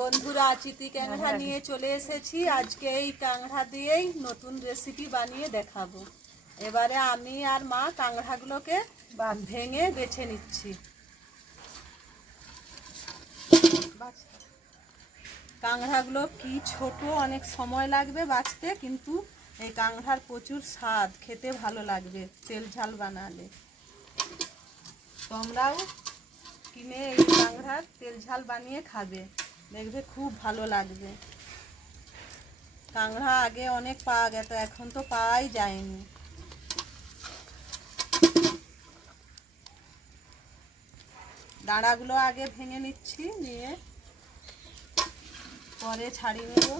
বন্ধুরা চিতি ক্যাংড়া নিয়ে চলে এসেছি। আজকে এই কাংড়া দিয়েই নতুন রেসিপি বানিয়ে দেখাবো। এবারে আমি আর মা কাংড়াগুলোকে ভেঙে বেছে নিচ্ছি। কাংড়াগুলো কি ছোট অনেক সময় লাগবে বাছতে কিন্তু এই কাংড়ার প্রচুর স্বাদ খেতে ভালো লাগবে তেল ঝাল বানালে। তোমরাও কিনে এই কাংড়ার তেল ঝাল বানিয়ে খাবে। দেখবে খুব ভালো লাগবে। কাংড়া আগে অনেক পাওয়া গেত, এখন তো পাওয়াই যায়নি। দাঁড়াগুলো আগে ভেঙে নিচ্ছি, নিয়ে পরে ছাড়িয়ে নেব।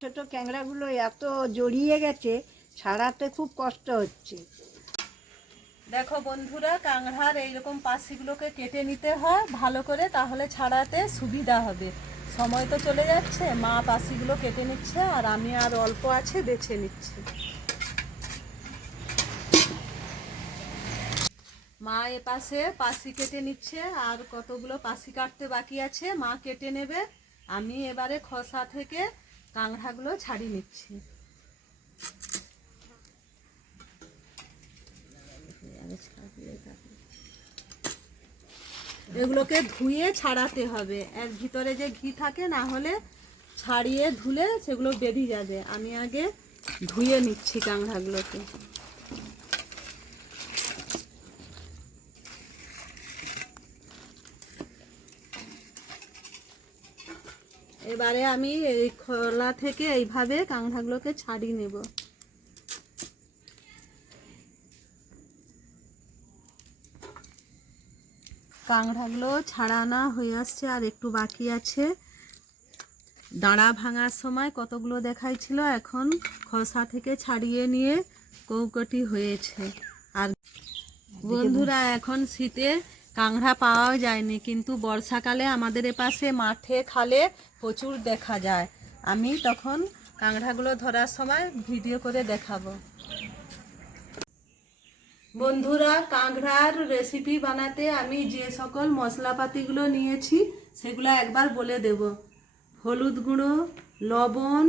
ছোট ক্যাংড়াগুলো এত জড়িয়ে গেছে ছাড়াতে খুব কষ্ট হচ্ছে। দেখো বন্ধুরা কাংড়ার এইরকম পাশিগুলোকে কেটে নিতে হয় ভালো করে, তাহলে ছাড়াতে সুবিধা হবে। সময় তো চলে যাচ্ছে, মা পাশিগুলো কেটে নিচ্ছে আর আমি আর অল্প আছে বেছে নিচ্ছি। মা এ পাশে পাশি কেটে নিচ্ছে, আর কতগুলো পাশি কাটতে বাকি আছে, মা কেটে নেবে। আমি এবারে খসা থেকে কাংড়াগুলো ছাড়িয়ে নিচ্ছি। এগুলোকে ধুয়ে ছাড়াতে হবে। এর ভিতরে যে ঘি থাকে, না হলে ছাড়িয়ে ধুলে সেগুলো বেরিয়ে যাবে। আমি আগে ধুয়ে নিচ্ছি কাংড়াগুলোকে এবারে আমি এই খোলা থেকে এইভাবে কাংড়াগুলোকে ছাড়িয়ে নেব। কাংড়াগুলো ছাড়ানো হয়ে আসছে আর একটু বাকি আছে। দাঁড়া ভাঙার সময় কতগুলো দেখাইছিল, এখন খসা থেকে ছাড়িয়ে নিয়ে কৌকটি হয়েছে। আর বন্ধুরা, এখন শীতে কাঁকড়া পাওয়াও যায়নি, কিন্তু বর্ষাকালে আমাদের এপাশে মাঠে খালে প্রচুর দেখা যায়। আমি তখন কাঁকড়াগুলো ধরার সময় ভিডিও করে দেখাবো। বন্ধুরা, কাঁকড়ার রেসিপি বানাতে আমি যে সকল মশলাপাতিগুলো নিয়েছি, সেগুলো একবার বলে দেব। হলুদ গুঁড়ো, লবণ,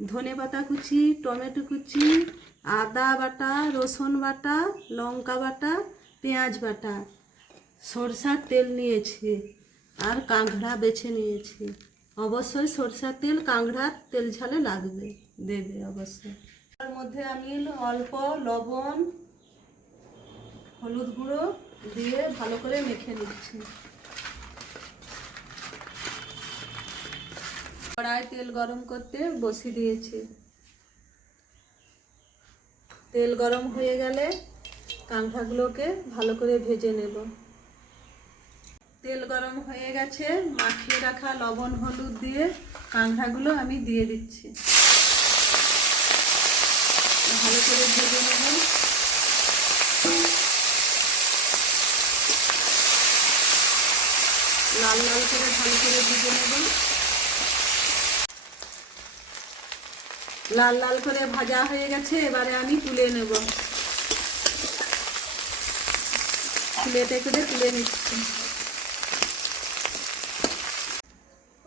ধনে পাতা কুচি, টমেটো কুচি, আদা বাটা, রসুন বাটা, লঙ্কা বাটা, পেঁয়াজ বাটা। সরষার তেল নিয়েছি আর কাঁকড়া বেছে নিয়েছি। অবশ্যই সরষার তেল কাঁকড়ার তেল ঝালে লাগবে, দেবে অবশ্যই। তার মধ্যে আমি অল্প লবণ হলুদ গুঁড়ো দিয়ে ভালো করে মেখে নিচ্ছি। কড়াই তেল গরম করতে বসিয়ে দিয়েছি। তেল গরম হয়ে গেলে কাঁকড়াগুলোকে ভালো করে ভেজে নেব। তেল গরম হয়ে গেছে, মাখিয়ে রাখা লবণ হলুদ দিয়ে কাঁকড়াগুলো আমি দিয়ে দিচ্ছি। ভালো করে ভেজে নেব। লাল লাল করে ভালো করে ভেজে নেব লাল লাল করে ভাজা হয়ে গেছে, এবারে আমি তুলে নেব। প্লেটে করে তুলে নিচ্ছি।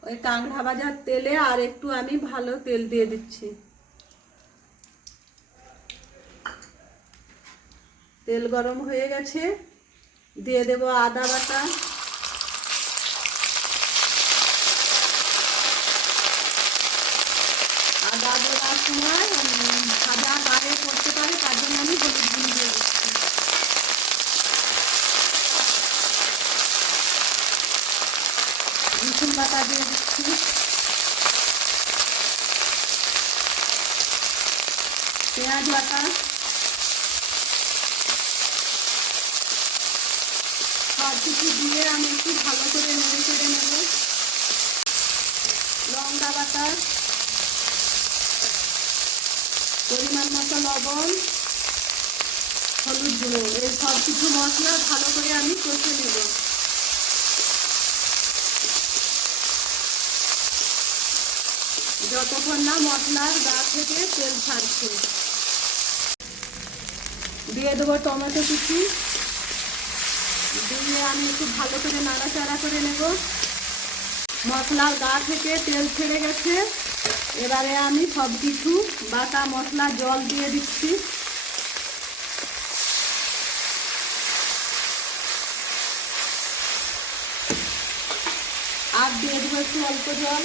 ওই কাঁকড়া ভাজার তেলে আর একটু আমি ভালো তেল দিয়ে দিচ্ছি। তেল গরম হয়ে গেছে, দিয়ে দেব আদা বাটা আদা সময় উম, গায়ে করতে পারে তার জন্য আমি হলুদ গুঁড়ো দিয়ে দিচ্ছি। রসুন বাটা দিয়ে দিচ্ছি। পেঁয়াজ বাটা। সব কিছু দিয়ে আমি একটু ভালো করে নেড়ে চেড়ে নেব। লঙ্কা বাটা। পরিমাণ মতো লবণ, হলুদ গুঁড়ো। এই সব কিছু মশলা ভালো করে আমি কষে নেব। যতক্ষণ না মশলার গা থেকে তেল ছাড়ছে। দিয়ে দেবো টমেটো কুচি। দিয়ে আমি একটু ভালো করে নাড়াচাড়া করে নেব। মশলার গা থেকে তেল ছেড়ে গেছে। এবারে আমি সব কিছু বাটা মশলা, জল দিয়ে দিচ্ছি। আর দিয়ে দেবো একটু অল্প জল।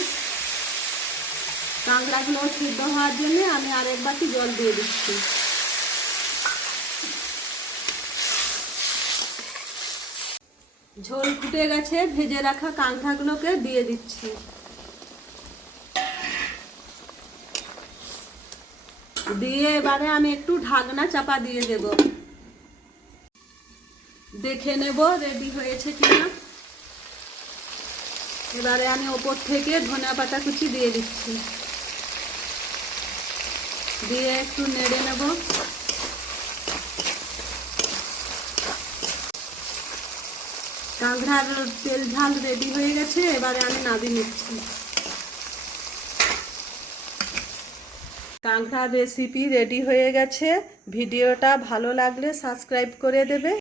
কাঁকড়াগুলো সিদ্ধ হওয়ার জন্য আমি আরেক বাটি জল দিয়ে দিচ্ছি। ঝোল ফুটে গেছে, ভেজে রাখা কাঁকড়াগুলোকে দিয়ে দিচ্ছি। দিয়ে এবারে আমি একটু ঢাকনা চাপা দিয়ে দেব। দেখে নেব রেডি হয়েছে কিনা। এবারে আমি ওপর থেকে ধনিয়া পাতা কুচি দিয়ে দিচ্ছি। দিয়ে একটু নেড়ে নেব। কাঁকড়ার তেল ঝাল রেডি হয়ে গেছে, এবারে আমি নাবি নিচ্ছি। কাঁকড়ার রেসিপি রেডি হয়ে গেছে। ভিডিওটা ভালো লাগলে সাবস্ক্রাইব করে দেবে।